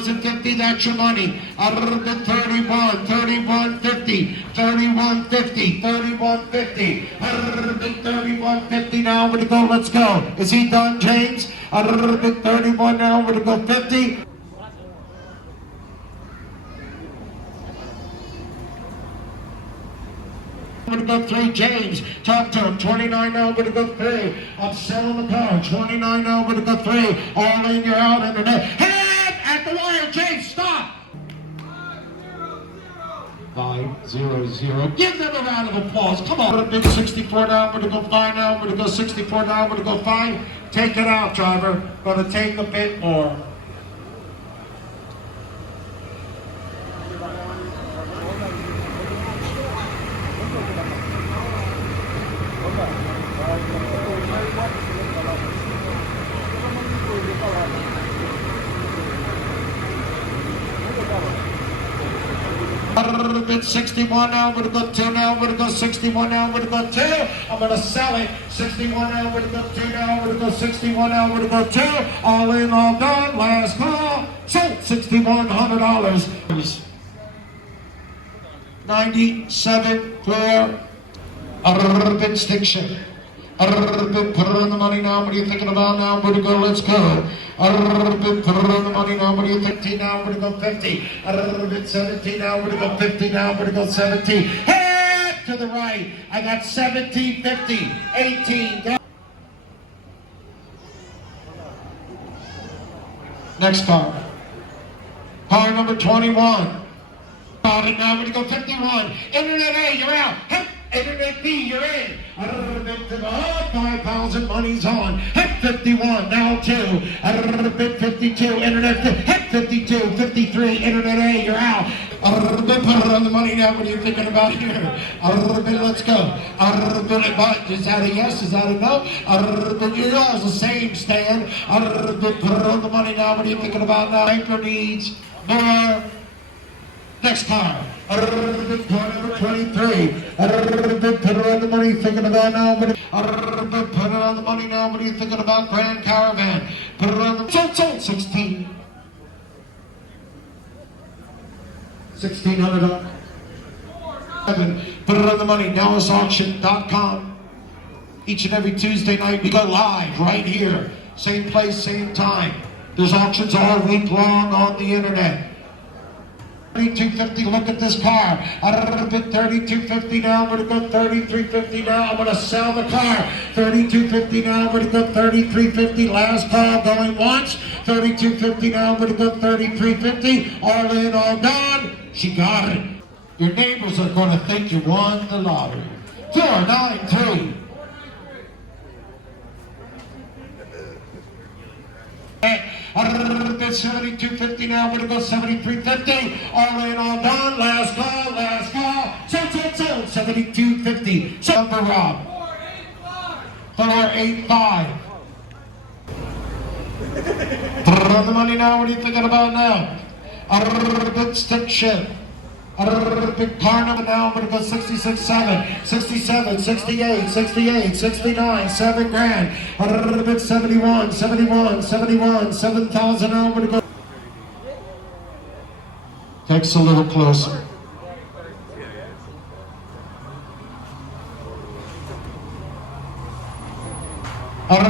30,050, that's your money. A little bit 31, 3150, 3150, 3150. A little bit 3150 now. We're gonna go. Let's go. Is he done, James? A little bit 31 now. We're gonna go 50. I'm going to go 3, James. Talk to him. 29 now, I'm going to go 3. I'm selling the car. 29 now, I'm going to go 3. All in, you're out, internet. Head at the wire, James, stop! 5-0-0. Give them a round of applause. Come on. I'm going to bid 64 now, I'm going to go 5 now, I'm going to go 64 now, I'm going to go 5. Take it out, driver. Going to take a bit more. Bid 61 now, I'm going to go 2 now, I'm going to go 61 now, I'm going to go 2. I'm going to sell it. 61 now, I'm going to go 2 now, I'm going to go 61 now, I'm going to go 2. All in, all done, last call. Sold $6,100. 97 for a bid stick shift. Put it on the money now. What are you thinking about now? Where to go? Let's go. Put it on the money now. What are you thinking now? Where to go? 50. 17 now. Where to go? 50 now. Where to go? 17. Head to the right. I got 17, 50, 18. Next car. Car number 21. Got it now. Where to go? 51. Internet A, you're out. Internet B, you're in. 5,000 money's on. Hit 51, now 2. Bit 52, internet. Hit 52, 53, internet A, you're out. Put it on the money now. What are you thinking about here? Let's go. Is that a yes? Is that a no? You're all the same, Stan. Put it on the money now. What are you thinking about now? Anchor needs more. Next car. Number 23. Put it on the money, thinking about now. Put it on the money now. What are you thinking about? Grand Caravan. Put it on the sold 16. $1,600. Put it on the money. NowIsAuction.com. Each and every Tuesday night we go live right here. Same place, same time. There's auctions all week long on the internet. 3250, look at this car. I bid 3250 now, I'm going to go 3350 now, I'm going to sell the car. 3250 now, I'm going to go 3350, last call going once. 3250 now, I'm going to go 3350, all in, all done. She got it. Your neighbors are going to think you won the lottery. 493. Bid 7250 now, we're going to go 7350. All in, all done. Last call, last call. Sold. 7250. Number Rob. 485. Put it on the money now. What are you thinking about now? Bid stick shift. Big car number now, I'm going to go 66, 7, 67, 68, 68, 69, 7 grand. Bid 71, 71, 71, 7,000 now, I'm going to go. Takes a little closer. Put it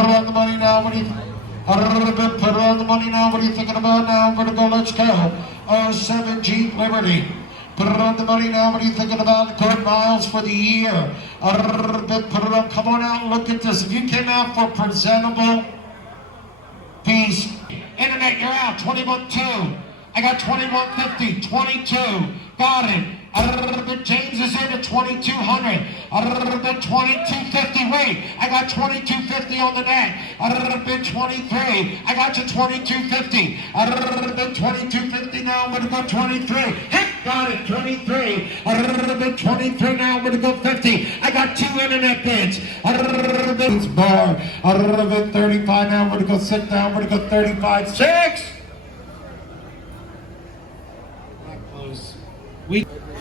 on the money now, what do you think? Put it on the money now, what are you thinking about now? I'm going to go, let's go. 07 Jeep Liberty. Put it on the money now, what are you thinking about? Good miles for the year. Put it on, come on out and look at this. If you came out for presentable piece. Internet, you're out, 21.2. I got 21.50, 22. Got it. James is in at 2,200. 22.50. Wait, I got 22.50 on the net. 23. I got you 22.50. 22.50 now. I'm gonna go 23. Heck, got it. 23. 23 now. I'm gonna go 50. I got 2 internet bids. Bar. 35 now. I'm gonna go sit down. I'm gonna go 35. 6.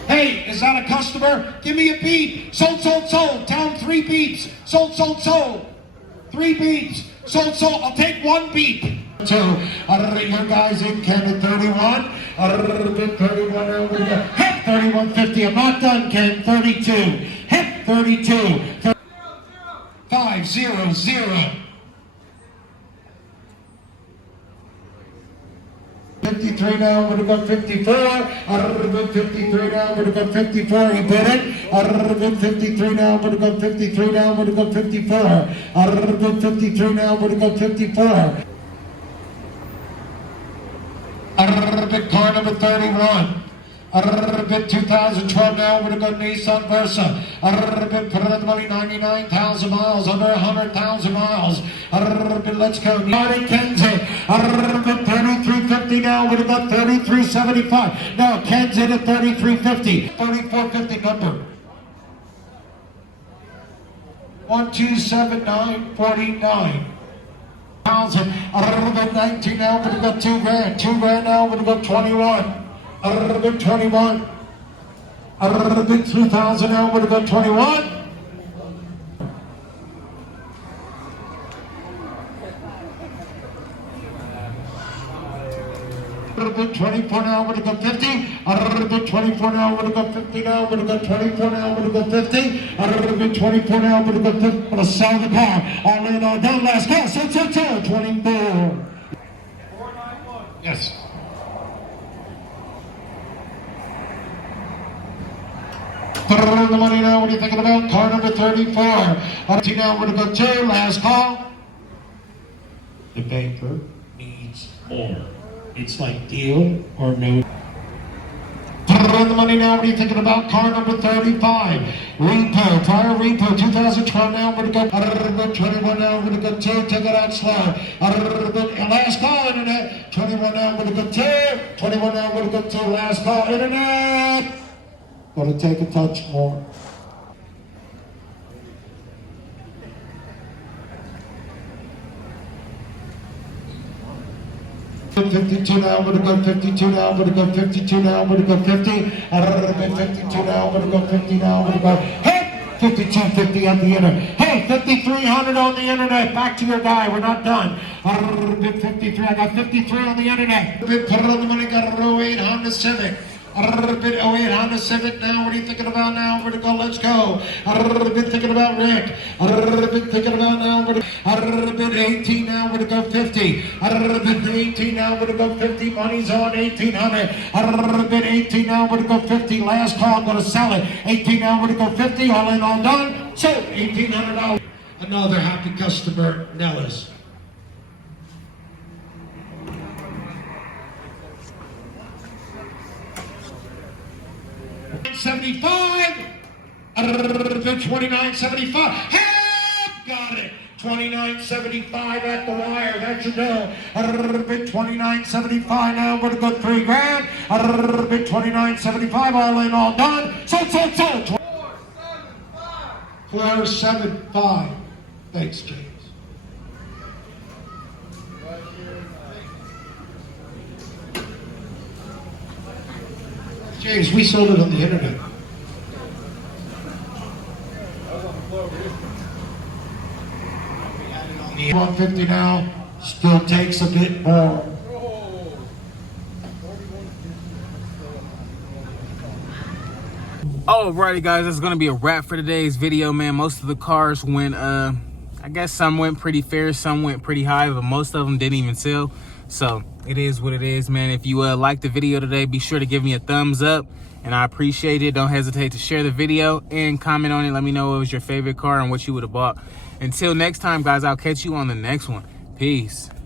Hey, is that a customer? Give me a beep. Sold, sold, sold. Down 3 beeps. Sold, sold, sold. 3 beeps. Sold, sold. I'll take 1 beep. Your guys in Ken at 31. 31 now. 31.50. I'm not done, Ken. 32. Hit 32. 500. 53 now, I'm going to go 54. 53 now, I'm going to go 54. You bid it. 53 now, I'm going to go 53 now, I'm going to go 54. 53 now, I'm going to go 54. Car number 31. 2012 now, we're going to go Nissan Versa. Put it on the money, 99,000 miles, under 100,000 miles. Let's go. Marty Kenzie. 33.50 now, we're going to go 33.75. No, Ken's in at 33.50. 34.50 number. 1279.49. 19 now, we're going to go 2 grand. 2 grand now, we're going to go 21. 21. 2,000 now, we're going to go 21. 24 now, we're going to go 50. 24 now, we're going to go 50 now, we're going to go 24 now, we're going to go 50. 24 now, we're going to go 50. We're going to sell the car. All in, all done, last call. 24. Yes. Put it on the money now. What are you thinking about? Car number 34. Now we're going to go 2. Last call. The banker needs more. It's like deal or no. Put it on the money now. What are you thinking about? Car number 35. Repo. Prior repo. 2012 now. We're going to go 21 now. We're going to go 2. Take it out slow. Last call, internet. 21 now. We're going to go 2. 21 now. We're going to go 2. Last call, internet. Got to take a touch more. $52 now, I'm going to go $52 now, I'm going to go $52 now, I'm going to go $50. $52 now, I'm going to go $50 now, I'm going to go, hey, $52.50 on the internet. Hey, $5,300 on the internet. Back to your guy, we're not done. $53, I got $53 on the internet. Put it on the money, got a 08 Honda Civic. A bit 08 Honda Civic now. What are you thinking about now? We're going to go. Let's go. A bit thinking about Rick. A bit thinking about now. A bit 18 now. We're going to go 50. A bit 18 now. We're going to go 50. Money's on 1,800. A bit 18 now. We're going to go 50. Last call. I'm going to sell it. 18 now. We're going to go 50. All in, all done. So $1,800. Another happy customer, Nellis. 75. 29.75. Hey, got it. 29.75 at the wire. That you know. 29.75 now. We're going to go 3 grand. 29.75. All in, all done. So. 475. Thanks, James. James, we sold it on the internet. The 150 now still takes a bit more. Alrighty guys, that's gonna be a wrap for today's video, man. Most of the cars went I guess some went pretty fair, some went pretty high, but most of them didn't even sell. So it is what it is, man. If you liked the video today, be sure to give me a thumbs up, and I appreciate it. Don't hesitate to share the video and comment on it. Let me know what was your favorite car and what you would have bought. Until next time, guys, I'll catch you on the next one. Peace.